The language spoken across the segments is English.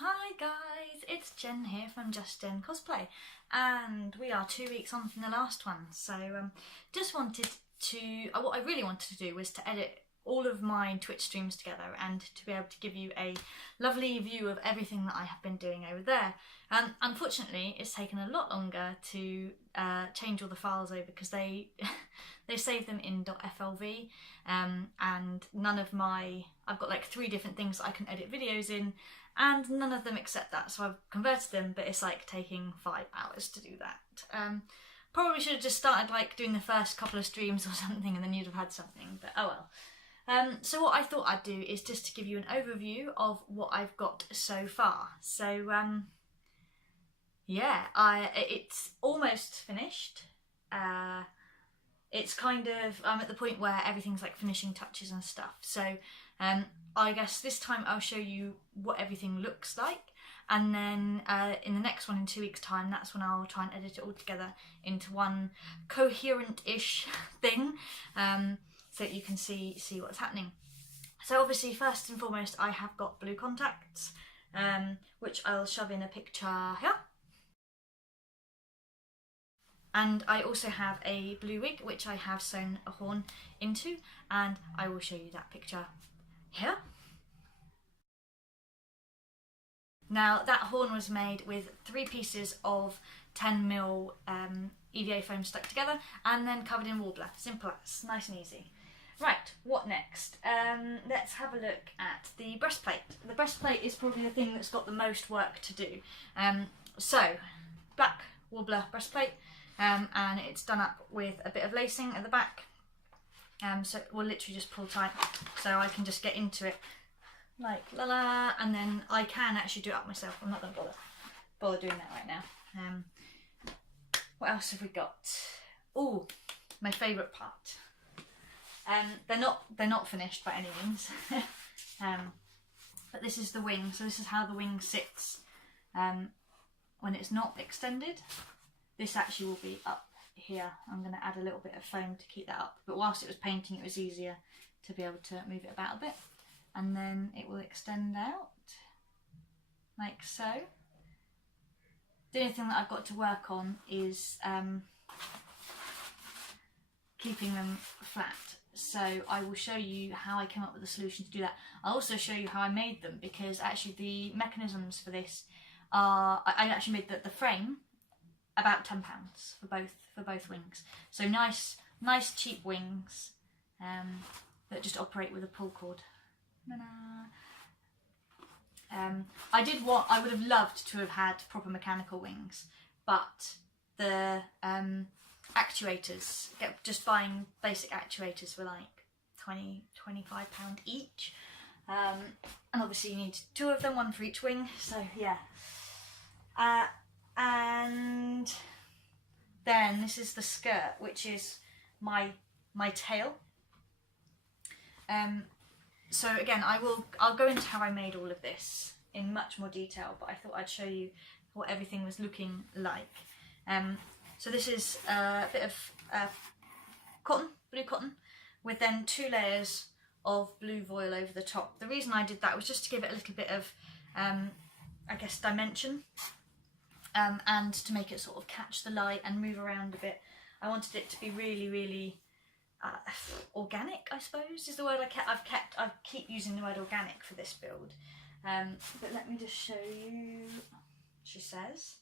Hi guys, it's Jen here from Just Jen Cosplay, and we are 2 weeks on from the last one. So just wanted to, what I really wanted to do was to edit all of my Twitch streams together and to be able to give you a lovely view of everything that I have been doing over there. Unfortunately, it's taken a lot longer to change all the files over because they save them in .flv, and none of my, I've got like 3 different things that I can edit videos in, and none of them accept that, so I've converted them, but it's like taking 5 hours to do that. Probably should have just started like doing the first couple of streams or something, and then you'd have had something, but oh well. So what I thought I'd do is just to give you an overview of what I've got so far. So yeah, it's almost finished. It's kind of, I'm at the point where everything's like finishing touches and stuff. So I guess this time I'll show you what everything looks like, and then in the next one in 2 weeks time, that's when I'll try and edit it all together into one coherent-ish thing, so that you can see what's happening. So obviously first and foremost I have got blue contacts, which I'll shove in a picture here. And I also have a blue wig which I have sewn a horn into, and I will show you that picture here. Now that horn was made with 3 pieces of 10mm EVA foam stuck together and then covered in warbler. Simple as, nice and easy. Right, what next? Let's have a look at the breastplate. The breastplate is probably the thing that's got the most work to do. So, black warbler breastplate, and it's done up with a bit of lacing at the back. So we'll literally just pull tight so I can just get into it like la la, and then I can actually do it up myself. I'm not going to bother doing that right now. What else have we got? Oh, my favourite part. They're not finished by any means, but this is the wing. So this is how the wing sits when it's not extended. This actually will be up here. I'm going to add a little bit of foam to keep that up, but whilst it was painting it was easier to be able to move it about a bit, and then it will extend out like so. The only thing that I've got to work on is keeping them flat. So I will show you how I came up with a solution to do that. I'll also show you how I made them, because actually the mechanisms for this are, I actually made the frame about £10 for both wings. So nice cheap wings that just operate with a pull cord. I would have loved to have had proper mechanical wings, but the actuators, just buying basic actuators were like £25 each, and obviously you need 2 of them, 1 for each wing, so yeah. And then this is the skirt, which is my tail. So again, I'll go into how I made all of this in much more detail, but I thought I'd show you what everything was looking like. So this is a bit of cotton, blue cotton, with then 2 layers of blue voile over the top. The reason I did that was just to give it a little bit of, I guess, dimension, and to make it sort of catch the light and move around a bit. I wanted it to be really, really organic, I suppose is the word I keep using the word organic for this build. But let me just show you what she says.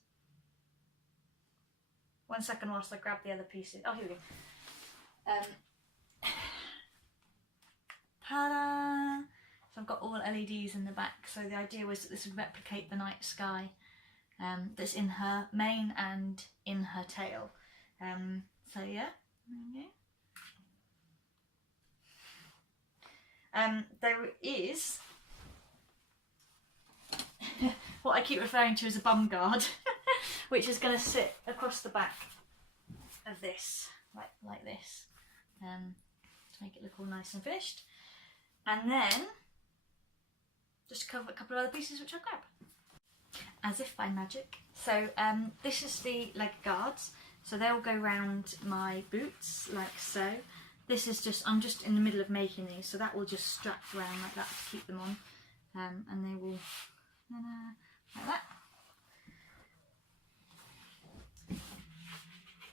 1 second whilst I grab the other pieces. Oh, here we go. Ta-da! So I've got all LEDs in the back. So the idea was that this would replicate the night sky that's in her mane and in her tail. So yeah, there we go. There is what I keep referring to as a bum guard, which is going to sit across the back of this, like this, to make it look all nice and finished. And then just cover a couple of other pieces which I'll grab, as if by magic. So this is the leg guards, so they'll go round my boots like so. This is just, I'm just in the middle of making these, so that will just strap around like that to keep them on, and they will like that.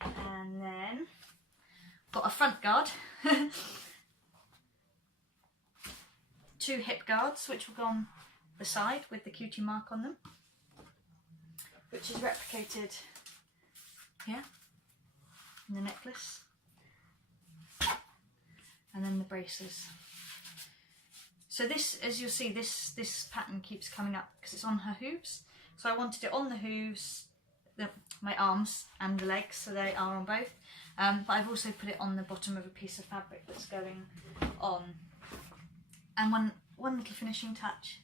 And then got a front guard, 2 hip guards which will go on the side with the cutie mark on them, which is replicated here in the necklace, and then the braces. So this, as you'll see, this pattern keeps coming up because it's on her hooves. So I wanted it on the hooves, my arms and the legs, so they are on both. But I've also put it on the bottom of a piece of fabric that's going on. And one little finishing touch,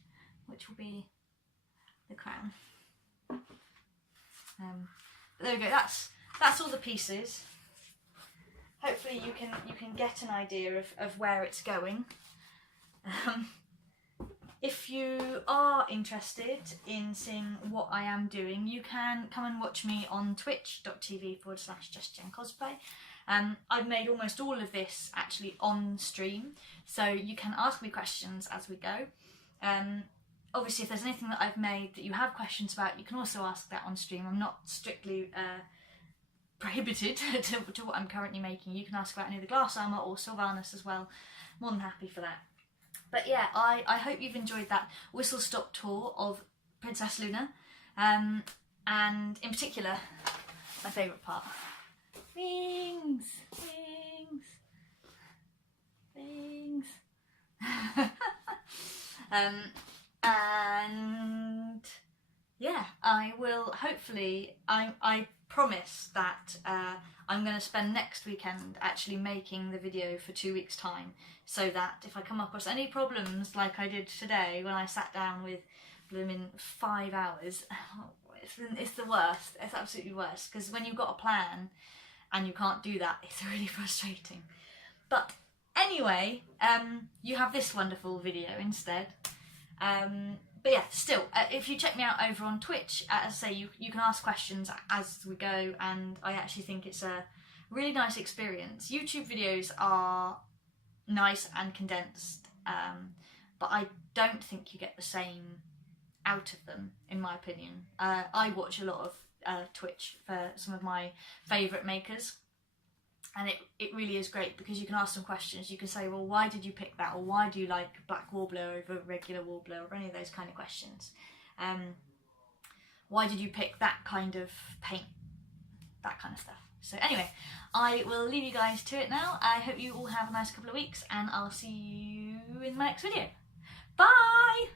which will be the crown. But there we go. That's all the pieces. Hopefully you can get an idea of where it's going. If you are interested in seeing what I am doing, you can come and watch me on twitch.tv/JustJenCosplay. I've made almost all of this actually on stream, so you can ask me questions as we go. Obviously, if there's anything that I've made that you have questions about, you can also ask that on stream. I'm not strictly prohibited to what I'm currently making. You can ask about any of the glass armour or Sylvanas as well. More than happy for that. But yeah, I hope you've enjoyed that whistle-stop tour of Princess Luna, and in particular, my favourite part. Wings! Wings! Wings! And yeah, I will hopefully, I promise that I'm going to spend next weekend actually making the video for 2 weeks' time, so that if I come across any problems like I did today when I sat down with them in 5 hours, it's the worst, it's absolutely worst, because when you've got a plan and you can't do that, it's really frustrating. But anyway, you have this wonderful video instead. But yeah, still, if you check me out over on Twitch, as I say, you can ask questions as we go, and I actually think it's a really nice experience. YouTube videos are nice and condensed, but I don't think you get the same out of them, in my opinion. I watch a lot of Twitch for some of my favourite makers, and it really is great because you can ask some questions. You can say, well, why did you pick that, or why do you like black warbler over regular warbler, or any of those kind of questions. Why did you pick that kind of paint, that kind of stuff. So anyway, I will leave you guys to it now. I hope you all have a nice couple of weeks, and I'll see you in my next video. Bye!